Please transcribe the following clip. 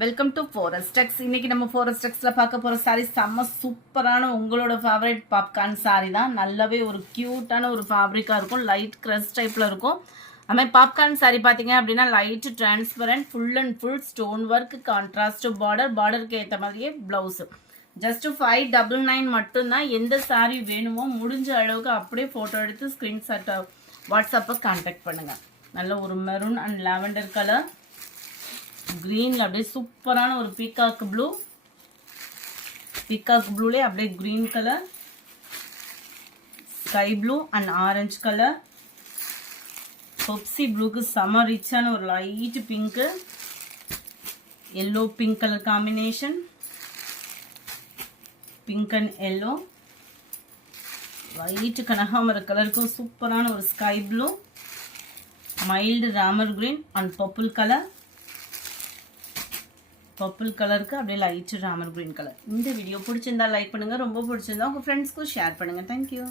Welcome to ஃபோரஸ்டெக்ஸ். இன்னைக்கு நம்ம ஃபோரஸ்டெக்ஸ்ல பார்க்க போற சாரி செம்ம சூப்பரான உங்களோட ஃபேவரட் பாப்கார்ன் சாரி தான். நல்லாவே ஒரு கியூட்டான ஒரு ஃபேப்ரிக்கா இருக்கும். லைட் கிரஸ் டைப்ல இருக்கும். அதுமாதிரி பாப்கார்ன் சாரி பார்த்தீங்க அப்படின்னா light transparent full and full stone work contrast பார்டருக்கு ஏற்ற மாதிரியே பிளவுஸ். ஜஸ்ட் 599 மட்டும்தான். எந்த சாரி வேணுமோ முடிஞ்ச அளவுக்கு அப்படியே ஃபோட்டோ எடுத்து ஸ்க்ரீன்ஷாட் வாட்ஸ்அப்பை கான்டாக்ட் பண்ணுங்க. நல்ல ஒரு மெரூன் அண்ட் லாவெண்டர் கலர், கிரீன்ல அப்படியே சூப்பரான ஒரு பீகாக் ப்ளூலே அப்படியே green colour, sky blue and orange colour, பொப்சி ப்ளூக்கு செம ரிச்சான ஒரு light pink, yellow pink colour combination, pink and yellow, light கனகாமர கலருக்கும் சூப்பரான ஒரு sky blue, mild Ramar green and purple கலருக்கு அப்படியே லைட் ராமர் கிரீன் கலர். இந்த வீடியோ பிடிச்சிருந்தா லைக் பண்ணுங்க, ரொம்ப பிடிச்சிருந்தா உங்க ஃப்ரெண்ட்ஸ்க்கும் ஷேர் பண்ணுங்க. தேங்க்யூ.